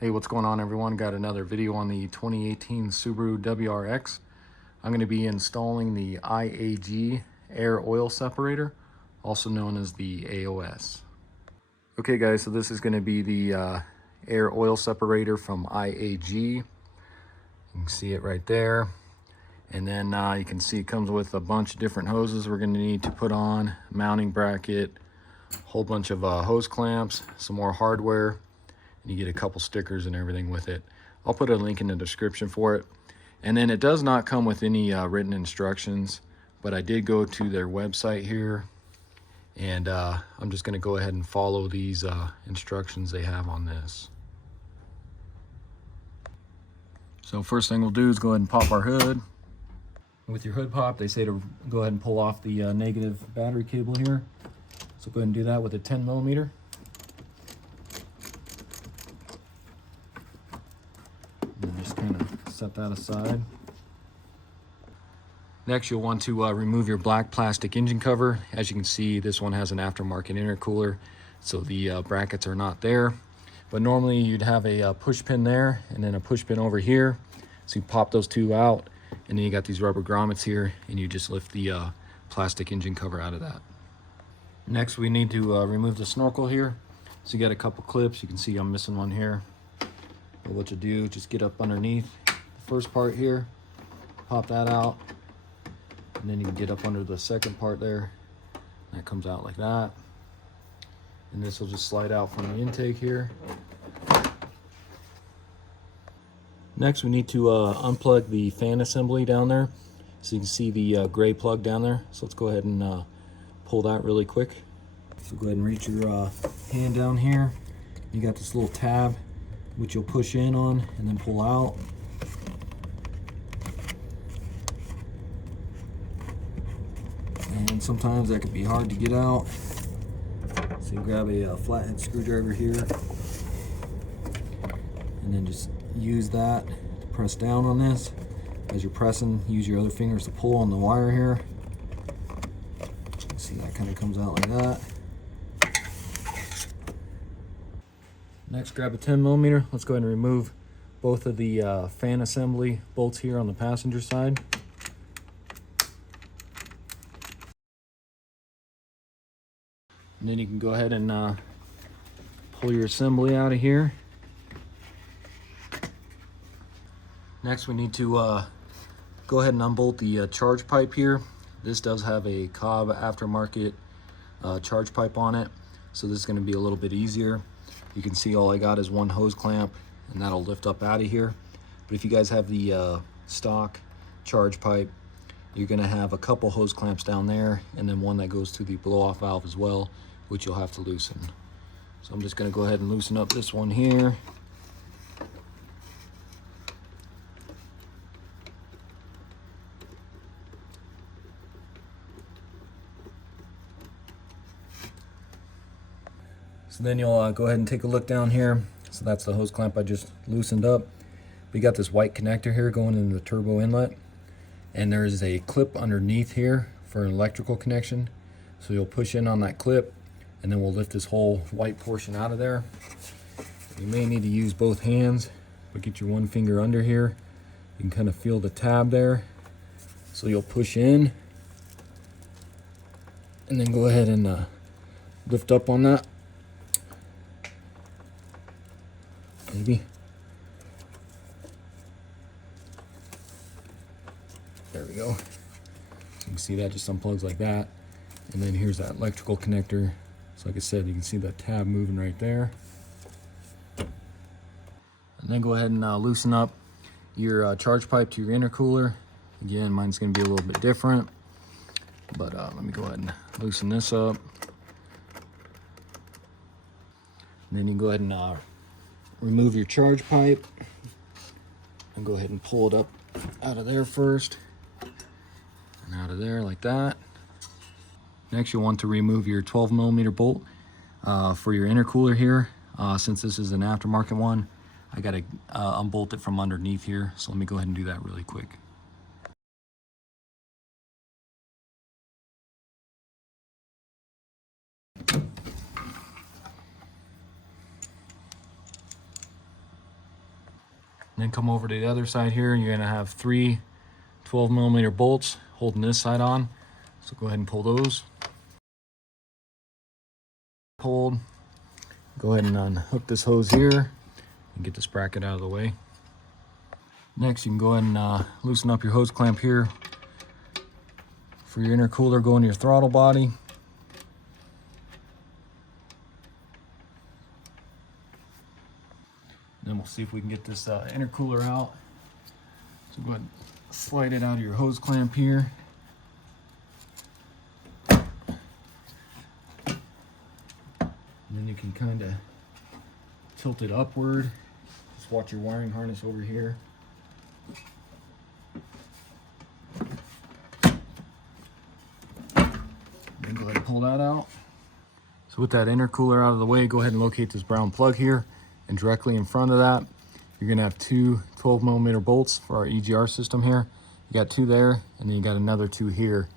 Hey, what's going on, everyone? Got another video on the 2018 Subaru WRX. I'm going to be installing the IAG air oil separator, also known as the AOS. Okay guys, so this is going to be the air oil separator from IAG. You can see it right there. And then you can see it comes with a bunch of different hoses we're going to need to put on, mounting bracket, a whole bunch of hose clamps, some more hardware. You get a couple stickers and everything with it. I'll put a link in the description for it. And then it does not come with any written instructions, but I did go to their website here, and I'm just going to go ahead and follow these instructions they have on this. So first thing we'll do is go ahead and pop our hood. With your hood pop, they say to go ahead and pull off the negative battery cable here. So go ahead and do that with a 10mm. Just kind of set that aside. Next, you'll want to remove your black plastic engine cover. As you can see, this one has an aftermarket intercooler, so the brackets are not there. But normally you'd have a push pin there and then a push pin over here. So you pop those two out, and then you got these rubber grommets here, and you just lift the plastic engine cover out of that. Next, we need to remove the snorkel here. So you got a couple clips. You can see I'm missing one here. But what you do, just get up underneath the first part here, pop that out, and then you can get up under the second part there. That comes out like that. And this will just slide out from the intake here. Next, we need to unplug the fan assembly down there. So you can see the gray plug down there. So let's go ahead and pull that really quick. So go ahead and reach your hand down here. You got this little tab which you'll push in on and then pull out. And sometimes that could be hard to get out. So you grab a flathead screwdriver here and then just use that to press down on this. As you're pressing, use your other fingers to pull on the wire here. See, that kind of comes out like that. Next, grab a 10mm. Let's go ahead and remove both of the fan assembly bolts here on the passenger side. And then you can go ahead and pull your assembly out of here. Next, we need to go ahead and unbolt the charge pipe here. This does have a Cobb aftermarket charge pipe on it, so this is going to be a little bit easier. You can see all I got is one hose clamp, and that'll lift up out of here. But if you guys have the stock charge pipe, you're going to have a couple hose clamps down there, and then one that goes to the blow-off valve as well, which you'll have to loosen. So I'm just going to go ahead and loosen up this one here. So then you'll go ahead and take a look down here. So that's the hose clamp I just loosened up. We got this white connector here going into the turbo inlet, and there is a clip underneath here for an electrical connection. So you'll push in on that clip, and then we'll lift this whole white portion out of there. You may need to use both hands, but get your one finger under here. You can kind of feel the tab there. So you'll push in, and then go ahead and lift up on that. Maybe. There we go. So you can see that just unplugs like that. And then here's that electrical connector. So like I said, you can see that tab moving right there. And then go ahead and loosen up your charge pipe to your intercooler. Again, mine's going to be a little bit different. But let me go ahead and loosen this up. And then you can go ahead and remove your charge pipe and go ahead and pull it up out of there first and out of there like that. Next, you'll want to remove your 12mm bolt for your intercooler here. Since this is an aftermarket one, I got to unbolt it from underneath here. So let me go ahead and do that really quick. And then come over to the other side here. You're gonna have three 12mm bolts holding this side on. So go ahead and pull those. Pulled. Go ahead and unhook this hose here and get this bracket out of the way. Next, you can go ahead and loosen up your hose clamp here for your intercooler going to your throttle body. Then we'll see if we can get this intercooler out. So go ahead and slide it out of your hose clamp here. And then you can kind of tilt it upward. Just watch your wiring harness over here. Then go ahead and pull that out. So with that intercooler out of the way, go ahead and locate this brown plug here. And directly in front of that, you're gonna have two 12mm bolts for our EGR system here. You got two there, and then you got another two here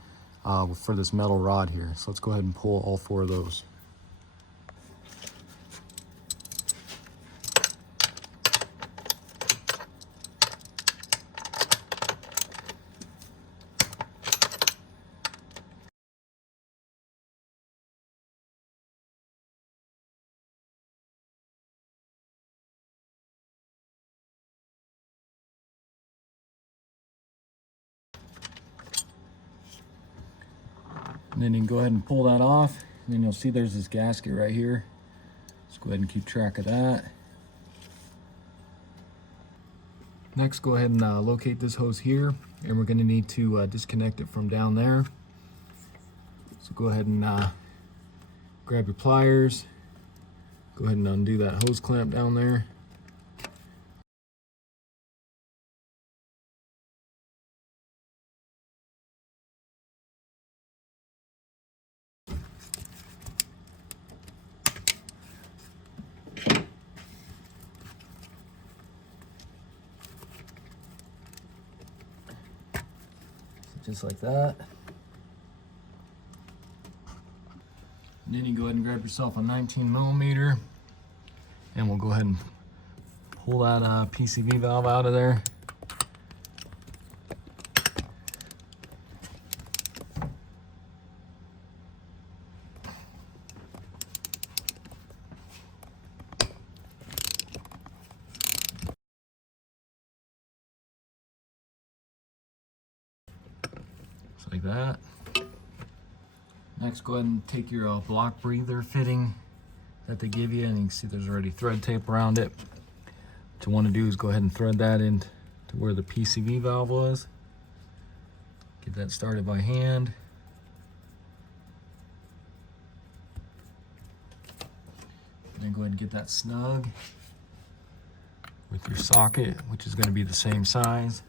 for this metal rod here. So let's go ahead and pull all four of those. And then you can go ahead and pull that off. And then you'll see there's this gasket right here. Let's go ahead and keep track of that. Next, go ahead and locate this hose here. And we're gonna need to disconnect it from down there. So go ahead and grab your pliers. Go ahead and undo that hose clamp down there. Just like that. And then you go ahead and grab yourself a 19mm, and we'll go ahead and pull that PCV valve out of there. Just like that. Next, go ahead and take your block breather fitting that they give you, and you can see there's already thread tape around it. What you want to do is go ahead and thread that into where the PCV valve was. Get that started by hand. And then go ahead and get that snug with your socket, which is going to be the same size.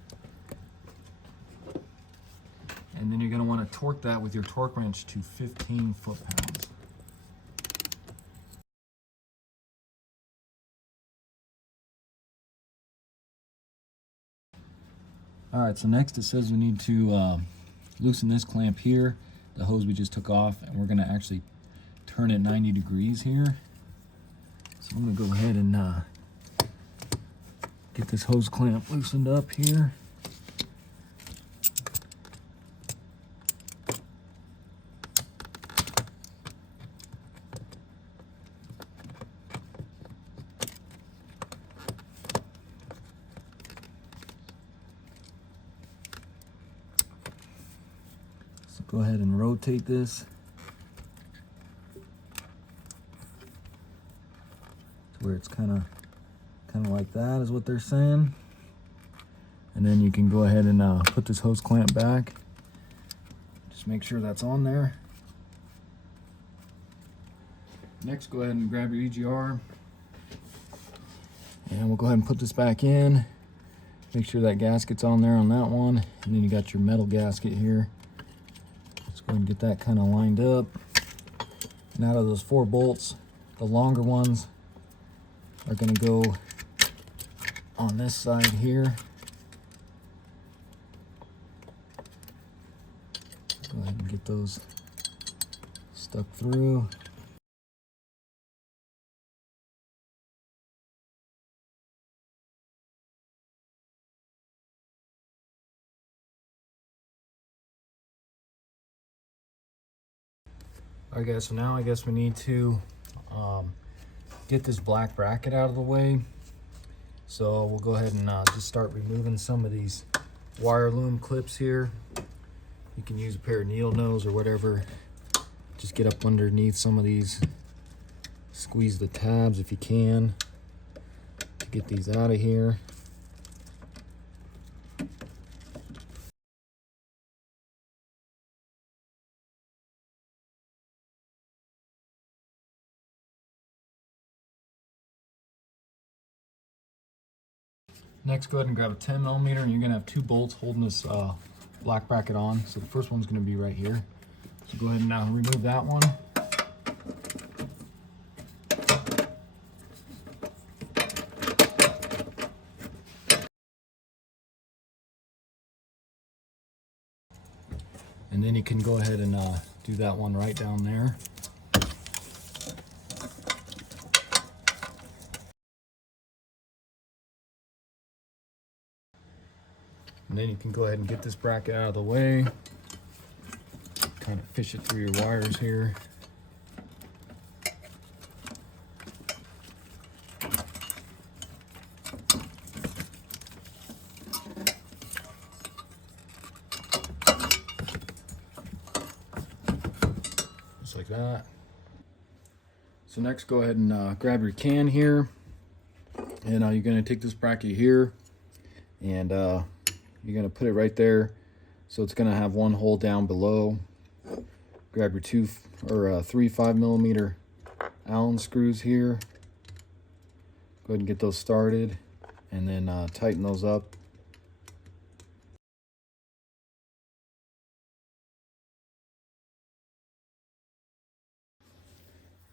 And then you're going to want to torque that with your torque wrench to 15 foot-pounds. All right, so next it says we need to loosen this clamp here, the hose we just took off, and we're going to actually turn it 90 degrees here. So I'm going to go ahead and get this hose clamp loosened up here. So go ahead and rotate this to where it's kind of like that is what they're saying. And then you can go ahead and put this hose clamp back. Just make sure that's on there. Next, go ahead and grab your EGR. And we'll go ahead and put this back in. Make sure that gasket's on there on that one. And then you got your metal gasket here. Let's go ahead and get that kind of lined up. And out of those 4 bolts, the longer ones are going to go on this side here. Go ahead and get those stuck through. Alright guys, so now I guess we need to get this black bracket out of the way. So we'll go ahead and just start removing some of these wire loom clips here. You can use a pair of needle nose or whatever. Just get up underneath some of these, squeeze the tabs if you can to get these out of here. Next, go ahead and grab a 10mm, and you're gonna have 2 bolts holding this black bracket on. So the first one's gonna be right here. So go ahead and now remove that one. And then you can go ahead and do that one right down there. And then you can go ahead and get this bracket out of the way. Kind of fish it through your wires here. Just like that. So next, go ahead and grab your can here. And you're gonna take this bracket here and you're gonna put it right there. So it's gonna have one hole down below. Grab your 3 5mm Allen screws here. Go ahead and get those started and then tighten those up.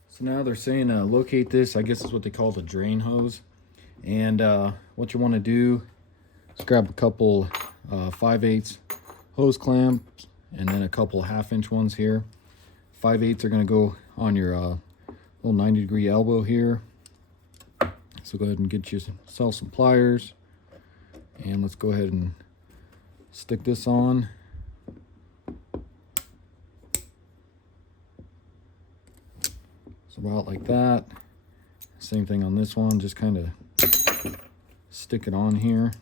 So now they're saying locate this, I guess is what they call the drain hose. And what you want to do is grab a couple 5/8 hose clamps and then a couple 1/2-inch ones here. 5/8 are going to go on your little 90-degree elbow here. So go ahead and get yourself some pliers, and let's go ahead and stick this on. So about like that. Same thing on this one, just kind of stick it on here.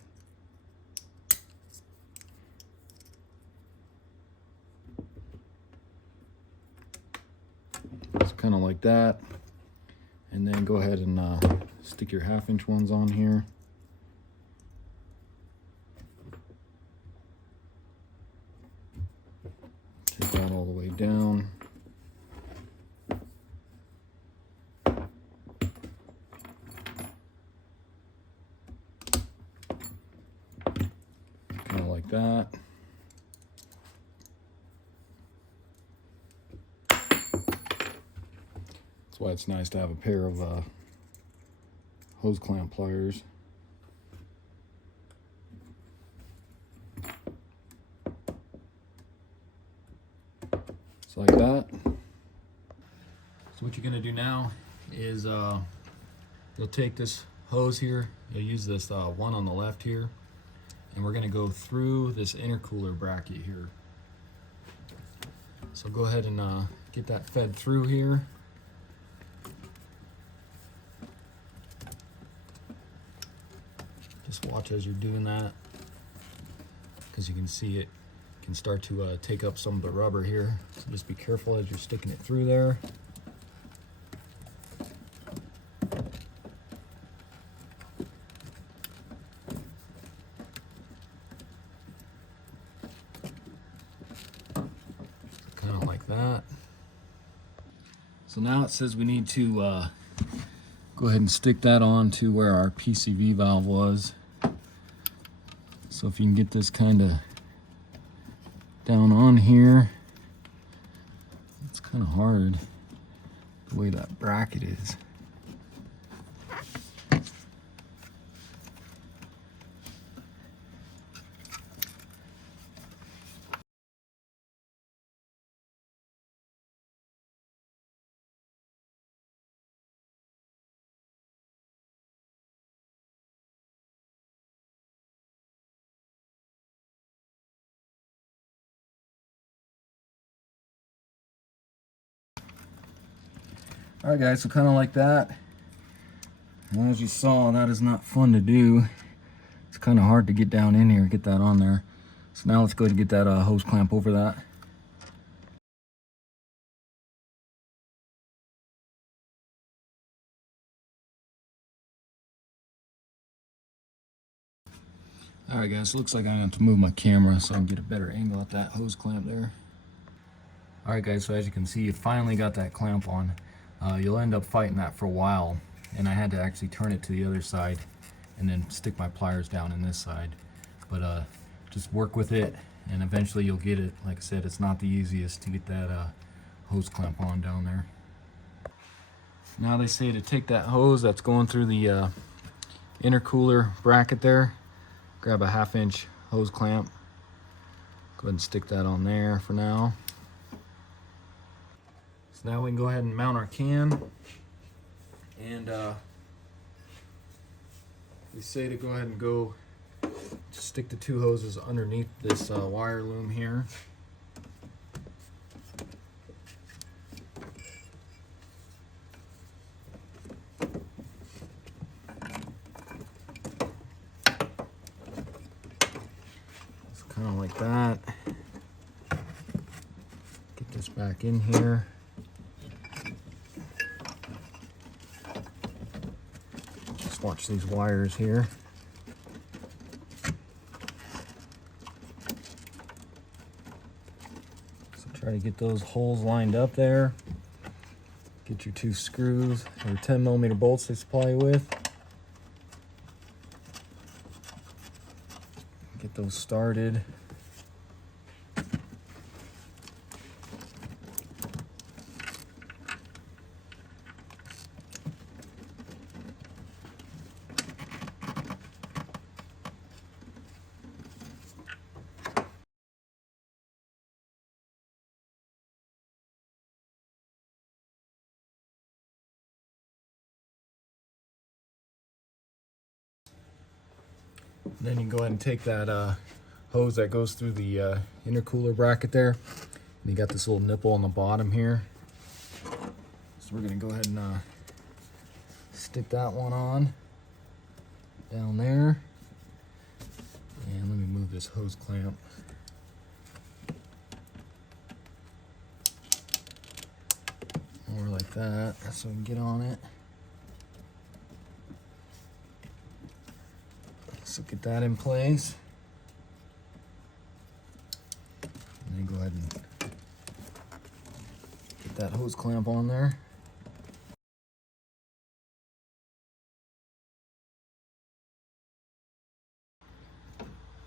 It's kind of like that. And then go ahead and stick your 1/2-inch ones on here. Take that all the way down. Kind of like that. That's why it's nice to have a pair of hose clamp pliers. So like that. So what you're gonna do now is you'll take this hose here, you'll use this one on the left here, and we're gonna go through this intercooler bracket here. So go ahead and get that fed through here. Just watch as you're doing that, because you can see it can start to take up some of the rubber here. So just be careful as you're sticking it through there. Kind of like that. So now it says we need to go ahead and stick that on to where our PCV valve was. So if you can get this kind of down on here, it's kind of hard the way that bracket is. All right, guys, so kind of like that. And as you saw, that is not fun to do. It's kind of hard to get down in here, get that on there. So now let's go ahead and get that hose clamp over that. All right, guys, looks like I have to move my camera so I can get a better angle at that hose clamp there. All right, guys, so as you can see, you finally got that clamp on. You'll end up fighting that for a while, and I had to actually turn it to the other side and then stick my pliers down in this side. But just work with it, and eventually you'll get it. Like I said, it's not the easiest to get that hose clamp on down there. Now they say to take that hose that's going through the intercooler bracket there, grab a 1/2 inch hose clamp, go ahead and stick that on there for now. So now we can go ahead and mount our can, and they say to go ahead and just stick the 2 hoses underneath this wire loom here. Kind of like that. Get this back in here. Just watch these wires here. So try to get those holes lined up there. Get your 2 screws or 10mm bolts they supply you with. Get those started. Then you can go ahead and take that hose that goes through the intercooler bracket there, and you got this little nipple on the bottom here. So we're going to go ahead and stick that one on down there. And let me move this hose clamp. More like that, so we can get on it. So get that in place. And then go ahead and get that hose clamp on there.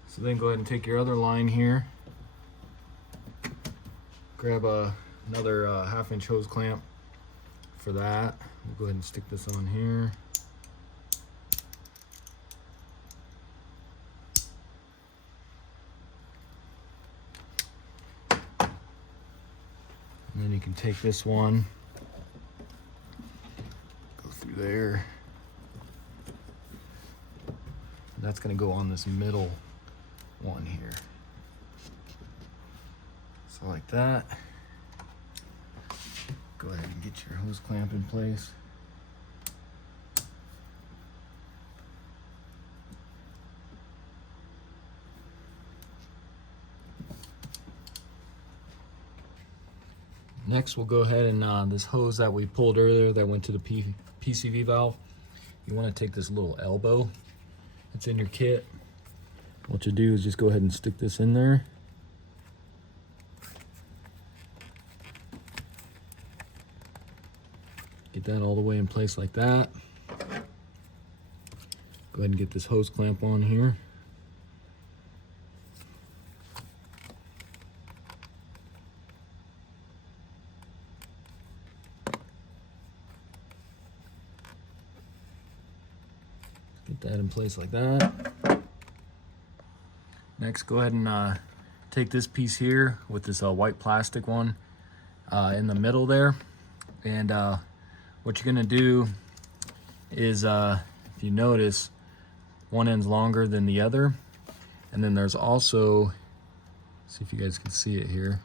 So then go ahead and take your other line here. Grab another 1/2 inch hose clamp for that. We'll go ahead and stick this on here. And then you can take this one, go through there. And that's going to go on this middle one here. So like that. Go ahead and get your hose clamp in place. Next, we'll go ahead and this hose that we pulled earlier that went to the PCV valve, you want to take this little elbow that's in your kit. What you do is just go ahead and stick this in there. Get that all the way in place like that. Go ahead and get this hose clamp on here. Get that in place like that. Next, go ahead and take this piece here with this white plastic one in the middle there. And what you're gonna do is, if you notice, one end's longer than the other. And then there's also, see if you guys can see it here.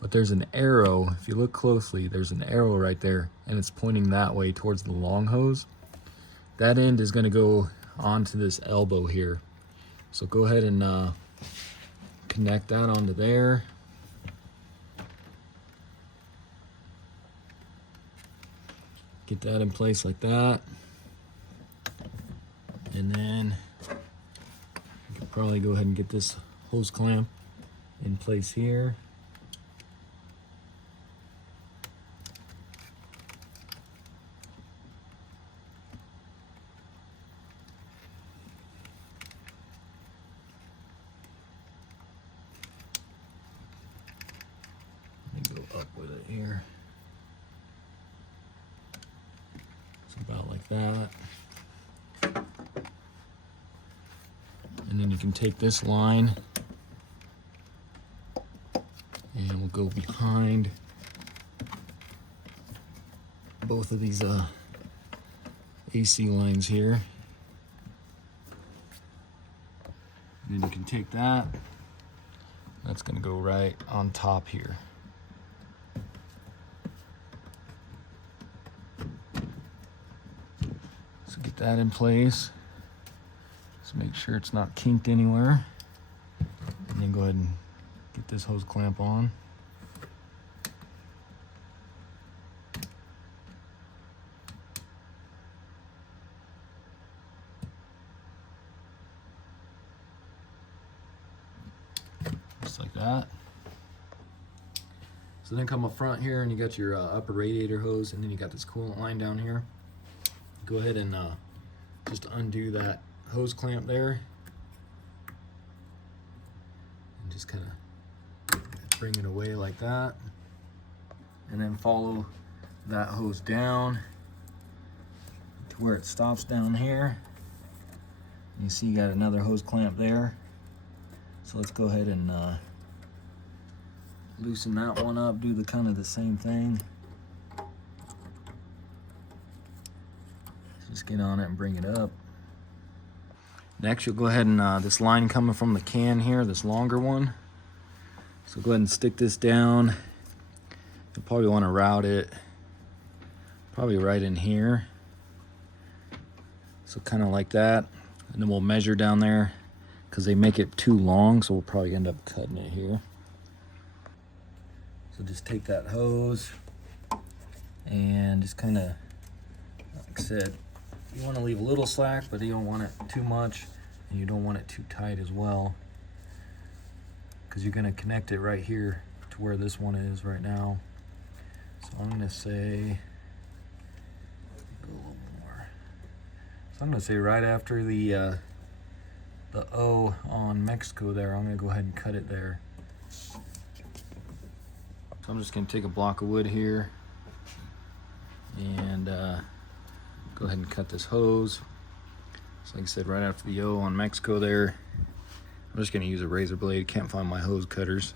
but there's an arrow. If you look closely, there's an arrow right there, and it's pointing that way towards the long hose. That end is going to go onto this elbow here. So go ahead and connect that onto there. Get that in place like that. And then you can probably go ahead and get this hose clamp in place here. Let me go up with it here. It's about like that. And then you can take this line and we'll go behind both of these AC lines here. And then you can take that. That's going to go right on top here. So get that in place. Just make sure it's not kinked anywhere. And then go ahead and get this hose clamp on. Just like that. So then come up front here and you got your upper radiator hose, and then you got this coolant line down here. Go ahead and just undo that hose clamp there and just kind of bring it away like that, and then follow that hose down to where it stops down here. You see you got another hose clamp there, so let's go ahead and loosen that one up, do the kind of the same thing. Just get on it and bring it up. Next, you'll go ahead and this line coming from the can here, this longer one. So go ahead and stick this down. You'll probably want to route it probably right in here. So kind of like that. And then we'll measure down there because they make it too long, so we'll probably end up cutting it here. So just take that hose and just kind of, like I said, you want to leave a little slack, but you don't want it too much, and you don't want it too tight as well, because you're going to connect it right here to where this one is right now. So I'm going to say a little more. So I'm going to say right after the O on Mexico there, I'm going to go ahead and cut it there. So I'm just going to take a block of wood here and go ahead and cut this hose. So like I said, right after the O on Mexico there, I'm just going to use a razor blade. Can't find my hose cutters.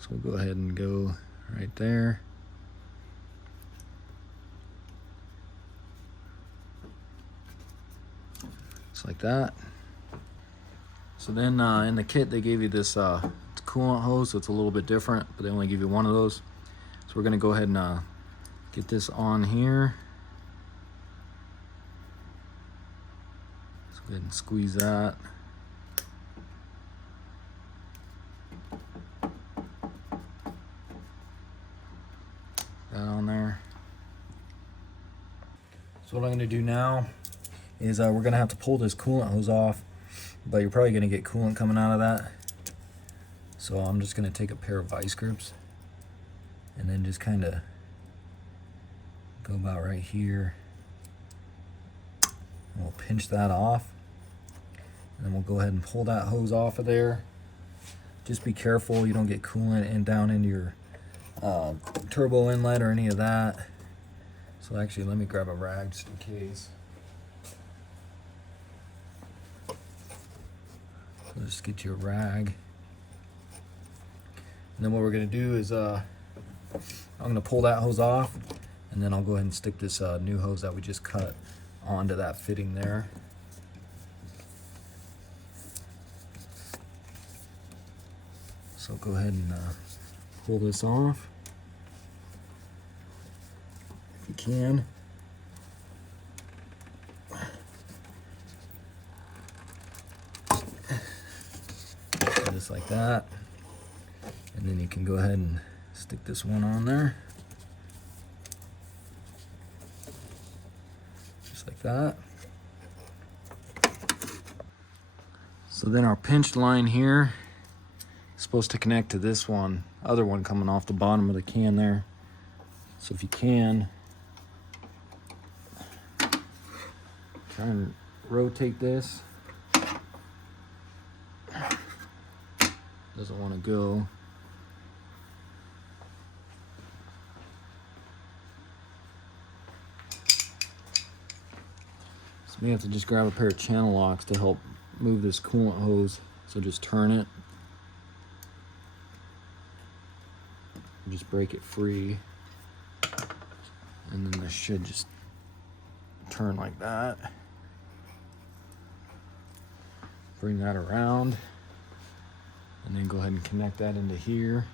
So we'll go ahead and go right there. Just like that. So then in the kit they gave you this coolant hose, so it's a little bit different, but they only give you one of those. So we're going to go ahead and get this on here. Go ahead and squeeze that. That on there. So what I'm going to do now is we're going to have to pull this coolant hose off, but you're probably going to get coolant coming out of that. So I'm just going to take a pair of vice grips and then just kind of go about right here. And we'll pinch that off. And then we'll go ahead and pull that hose off of there. Just be careful you don't get coolant in down into your turbo inlet or any of that. So actually, let me grab a rag just in case. So just get you a rag. And then what we're going to do is I'm going to pull that hose off, and then I'll go ahead and stick this new hose that we just cut onto that fitting there. So go ahead and pull this off if you can. Just like that. And then you can go ahead and stick this one on there. Just like that. So then our pinched line here is supposed to connect to this one, other one coming off the bottom of the can there. So if you can, try and rotate this. Doesn't want to go. So we have to just grab a pair of channel locks to help move this coolant hose. So just turn it. Just break it free. And then this should just turn like that. Bring that around. And then go ahead and connect that into here.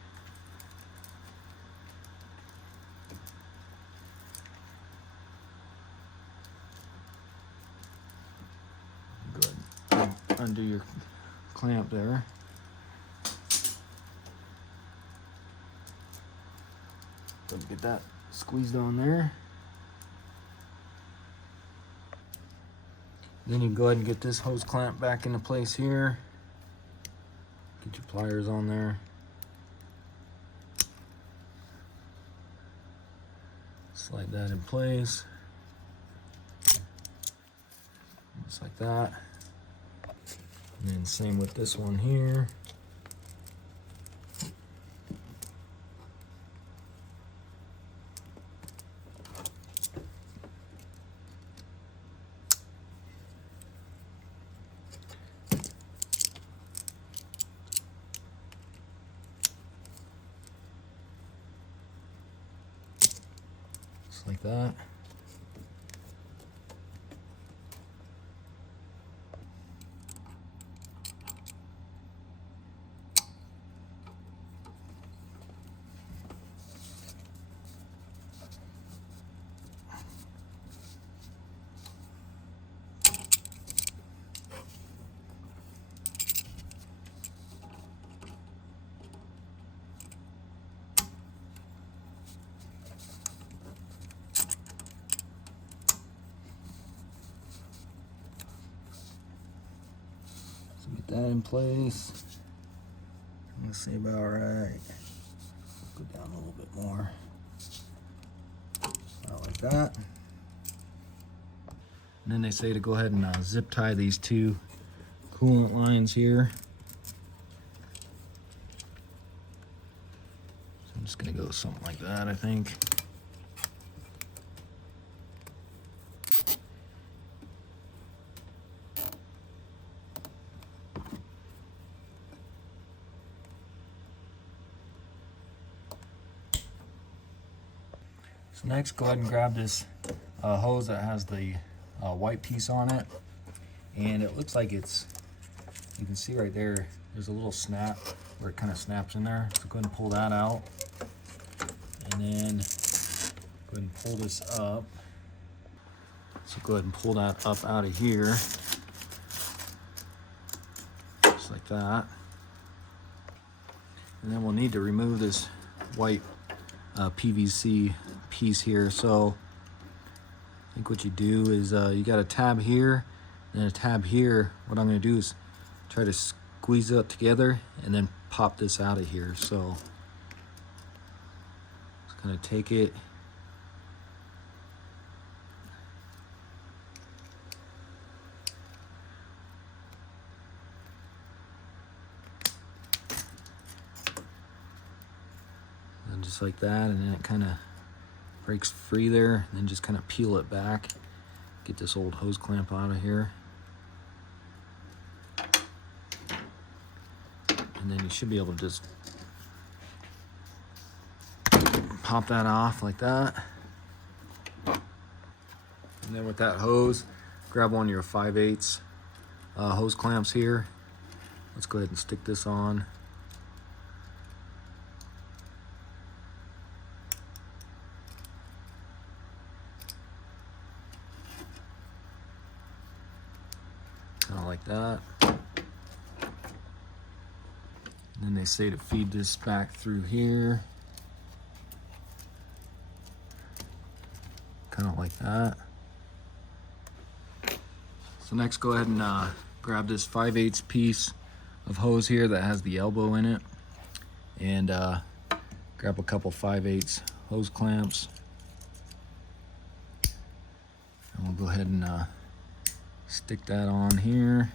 Go ahead and undo your clamp there. Go ahead and get that squeezed on there. Then you can go ahead and get this hose clamp back into place here. Get your pliers on there. Slide that in place. Just like that. And then same with this one here. Like that. Get that in place. Let's see, about right. Go down a little bit more. Like that. And then they say to go ahead and zip tie these two coolant lines here. So I'm just gonna go something like that, I think. So next, go ahead and grab this hose that has the white piece on it. And it looks like it's, you can see right there, there's a little snap where it kind of snaps in there. So go ahead and pull that out. And then go ahead and pull this up. So go ahead and pull that up out of here. Just like that. And then we'll need to remove this white PVC piece here. So I think what you do is you got a tab here and a tab here. What I'm going to do is try to squeeze it together and then pop this out of here. So just going to take it, and just like that, and then it kind of breaks free there, and then just kind of peel it back. Get this old hose clamp out of here. And then you should be able to just pop that off like that. And then with that hose, grab one of your 5/8 hose clamps here. Let's go ahead and stick this on. Kind of like that. And then they say to feed this back through here. Kind of like that. So next, go ahead and grab this 5/8 piece of hose here that has the elbow in it, and grab a couple 5/8 hose clamps, and we'll go ahead and stick that on here.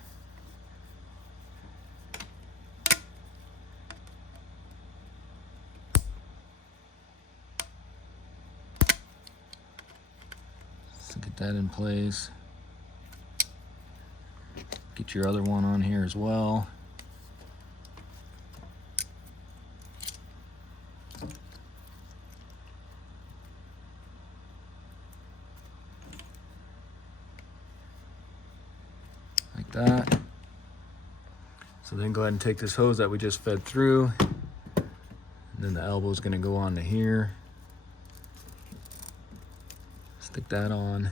So get that in place. Get your other one on here as well. Like that. So then go ahead and take this hose that we just fed through, and then the elbow is going to go on to here. Stick that on.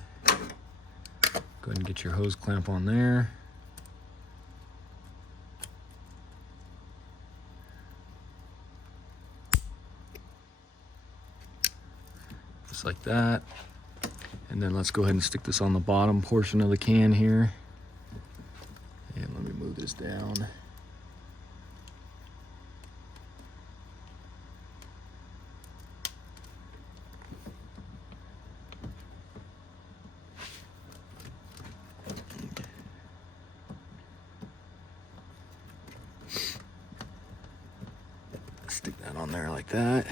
Go ahead and get your hose clamp on there. Just like that. And then let's go ahead and stick this on the bottom portion of the can here. And let me move this down. Stick that on there like that.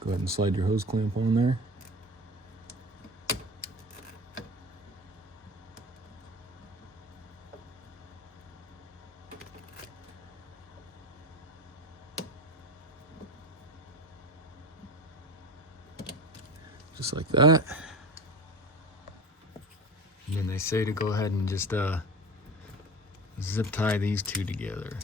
Go ahead and slide your hose clamp on there. Just like that. And then they say to go ahead and just zip tie these two together.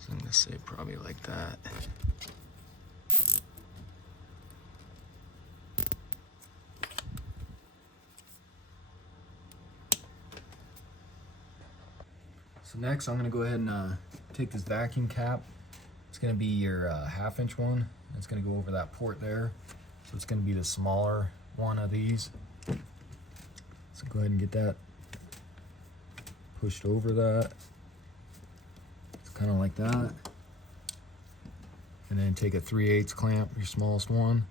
So I'm gonna say probably like that. So next I'm gonna go ahead and take this vacuum cap. It's gonna be your 1/2 inch one. It's gonna go over that port there. So it's gonna be the smaller one of these. So go ahead and get that pushed over that. It's kind of like that. And then take a 3/8 clamp, your smallest one.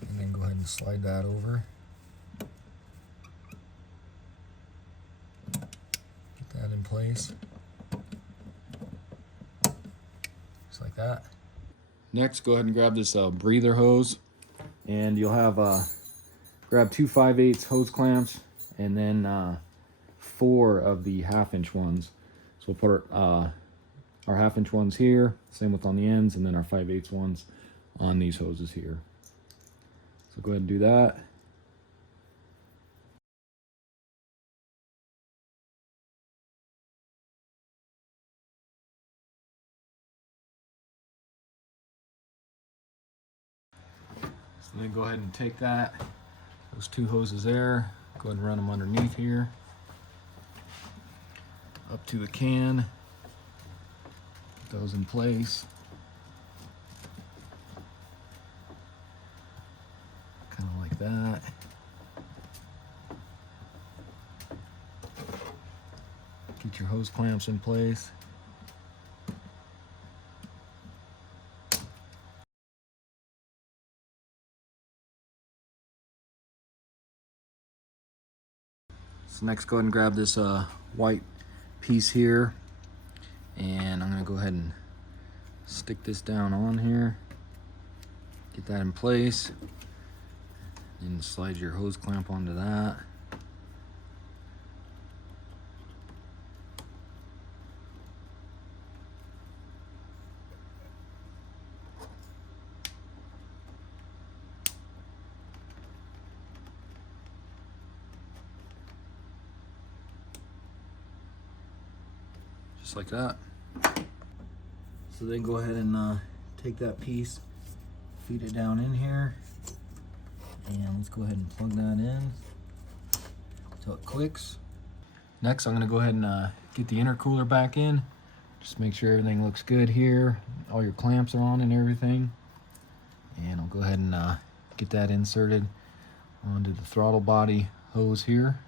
And then go ahead and slide that over. Get that in place. Just like that. Next, go ahead and grab this breather hose. And you'll have, grab two 5/8 hose clamps, and then 4 of the 1/2 inch ones. So we'll put our 1/2 inch ones here, same with on the ends, and then our 5/8 ones on these hoses here. So go ahead and do that. So then go ahead and take that, those 2 hoses there, go ahead and run them underneath here, up to the can, put those in place. Kind of like that. Get your hose clamps in place. So next, go ahead and grab this white piece here, and I'm gonna go ahead and stick this down on here. Get that in place, and slide your hose clamp onto that. Just like that. So then go ahead and take that piece, feed it down in here, and let's go ahead and plug that in until it clicks. Next, I'm going to go ahead and get the intercooler back in. Just make sure everything looks good here. All your clamps are on and everything. And I'll go ahead and get that inserted onto the throttle body hose here.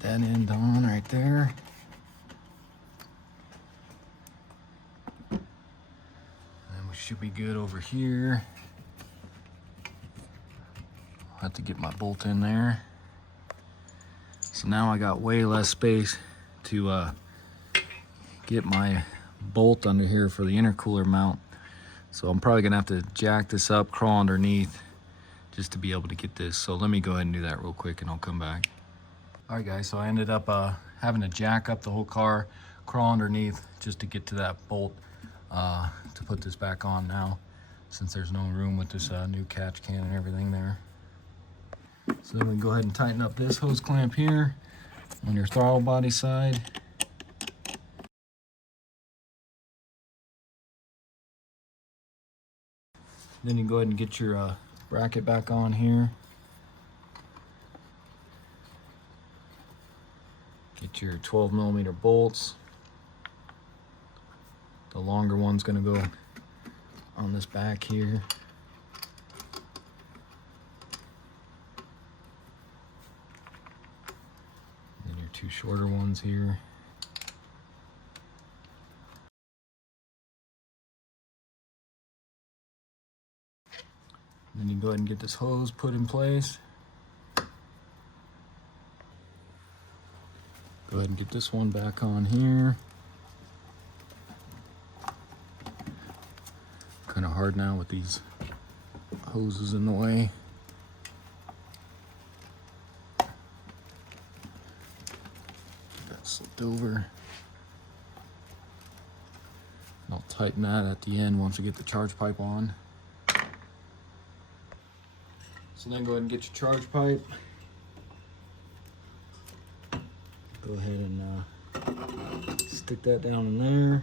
That end on right there. And we should be good over here. I'll have to get my bolt in there. So now I got way less space to get my bolt under here for the intercooler mount. So I'm probably gonna have to jack this up, crawl underneath just to be able to get this. So let me go ahead and do that real quick and I'll come back. All right guys, so I ended up having to jack up the whole car, crawl underneath just to get to that bolt to put this back on now, since there's no room with this new catch can and everything there. So then we go ahead and tighten up this hose clamp here on your throttle body side. Then you go ahead and get your bracket back on here. Get your 12mm bolts. The longer one's gonna go on this back here. And then your two shorter ones here. And then you go ahead and get this hose put in place. Go ahead and get this one back on here. Kind of hard now with these hoses in the way. Get that slipped over. And I'll tighten that at the end once we get the charge pipe on. So then go ahead and get your charge pipe. Go ahead and stick that down in there.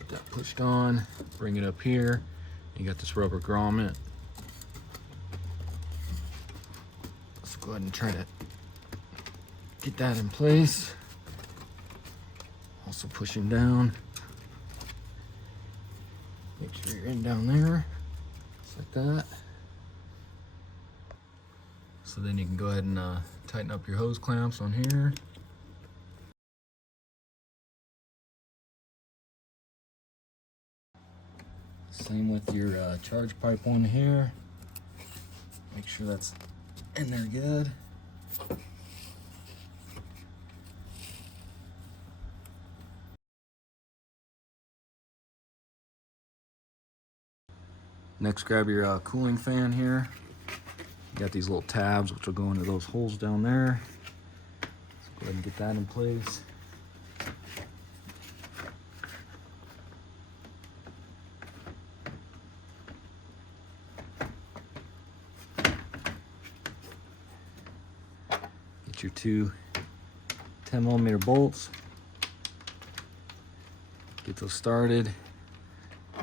Get that pushed on, bring it up here. You got this rubber grommet. Let's go ahead and try to get that in place. Also pushing down. Make sure you're in down there, just like that. So then you can go ahead and tighten up your hose clamps on here. Same with your charge pipe one here. Make sure that's in there good. Next, grab your cooling fan here. You got these little tabs which will go into those holes down there. So go ahead and get that in place. Get your two 10mm bolts. Get those started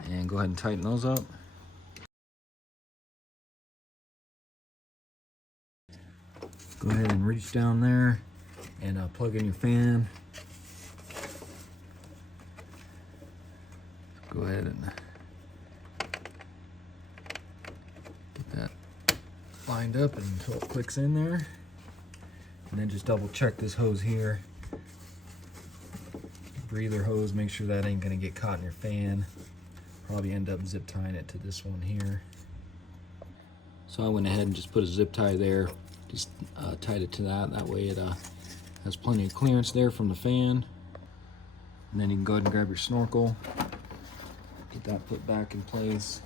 and go ahead and tighten those up. Go ahead and reach down there and plug in your fan. Go ahead and get that lined up until it clicks in there. And then just double check this hose here. Breather hose, make sure that ain't gonna get caught in your fan. Probably end up zip tying it to this one here. So I went ahead and just put a zip tie there. Just tied it to that. That way it has plenty of clearance there from the fan. And then you can go ahead and grab your snorkel. Get that put back in place.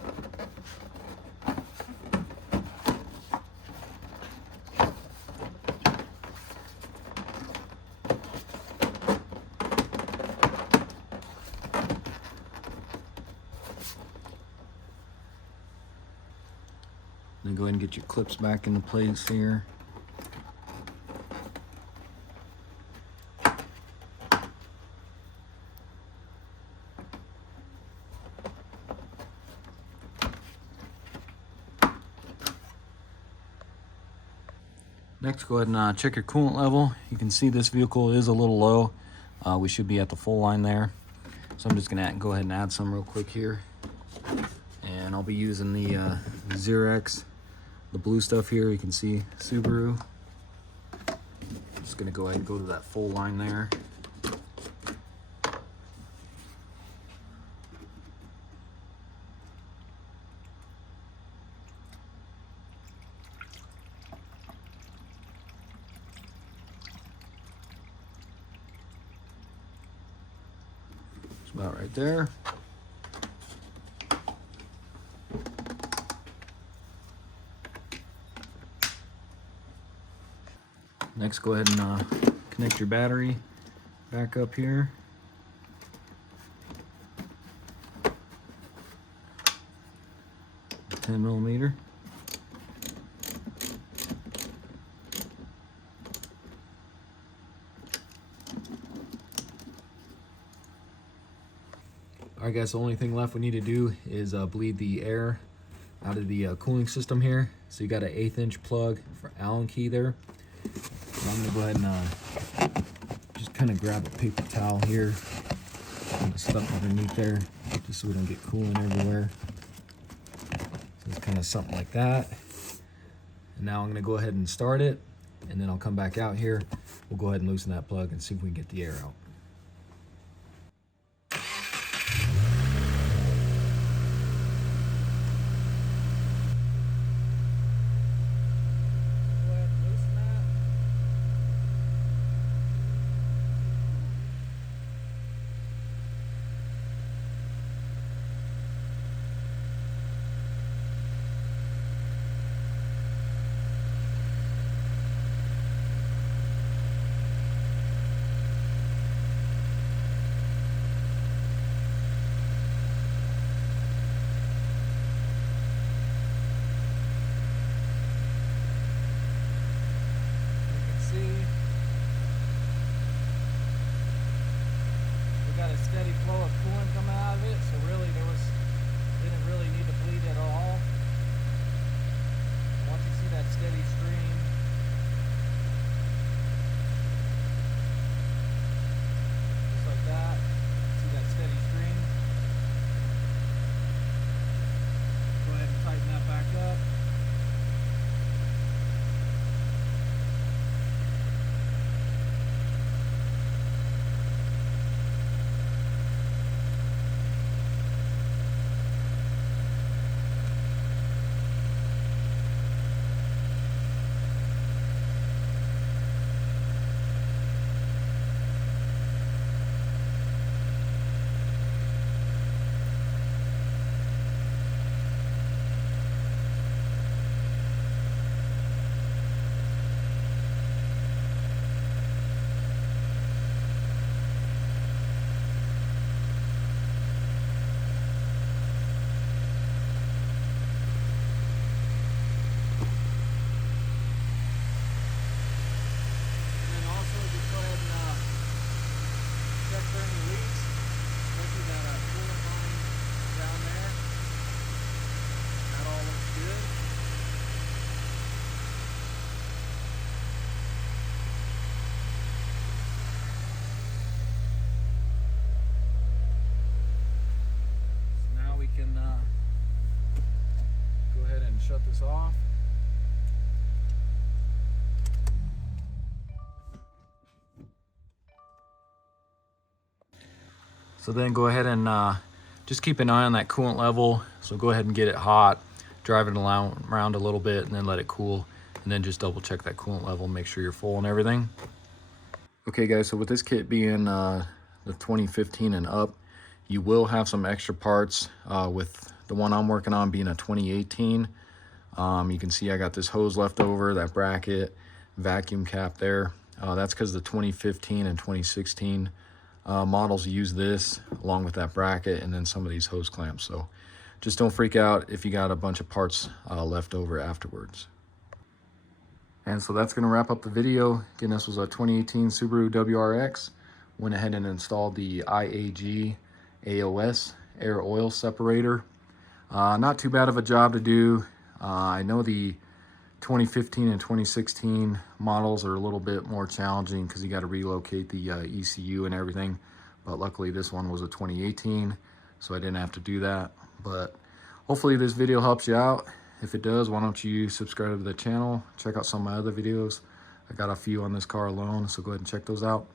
Then go ahead and get your clips back into place here. Next, go ahead and check your coolant level. You can see this vehicle is a little low. We should be at the full line there. So I'm just gonna go ahead and add some real quick here. And I'll be using the WRX, the blue stuff here. You can see Subaru. Just gonna go ahead and go to that full line there. It's about right there. Next, go ahead and connect your battery back up here. $10 millimeter. Alright guys, the only thing left we need to do is bleed the air out of the cooling system here. So you got an 1/8 inch plug for Allen key there. So I'm gonna go ahead and just kind of grab a paper towel here and stuff underneath there, just so we don't get coolant everywhere. So it's kind of something like that. And now I'm gonna go ahead and start it, and then I'll come back out here. We'll go ahead and loosen that plug and see if we can get the air out. Got a steady flow of coolant coming out of it, so really didn't really need to bleed at all. Once you see that steady stream, just like that, see that steady stream. Go ahead and tighten that back up. Shut this off. So then go ahead and just keep an eye on that coolant level. So go ahead and get it hot, drive it around a little bit, and then let it cool. And then just double check that coolant level, make sure you're full and everything. Okay guys, so with this kit being the 2015 and up, you will have some extra parts. With the one I'm working on being a 2018, you can see I got this hose left over, that bracket, vacuum cap there. That's because the 2015 and 2016 models use this along with that bracket and then some of these hose clamps. So just don't freak out if you got a bunch of parts left over afterwards. And so that's going to wrap up the video. Again, this was a 2018 Subaru WRX. Went ahead and installed the IAG AOS air oil separator. Not too bad of a job to do. I know the 2015 and 2016 models are a little bit more challenging because you got to relocate the ECU and everything. But luckily this one was a 2018, so I didn't have to do that. But hopefully this video helps you out. If it does, why don't you subscribe to the channel, check out some of my other videos. I got a few on this car alone, so go ahead and check those out.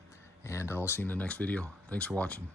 And I'll see you in the next video. Thanks for watching.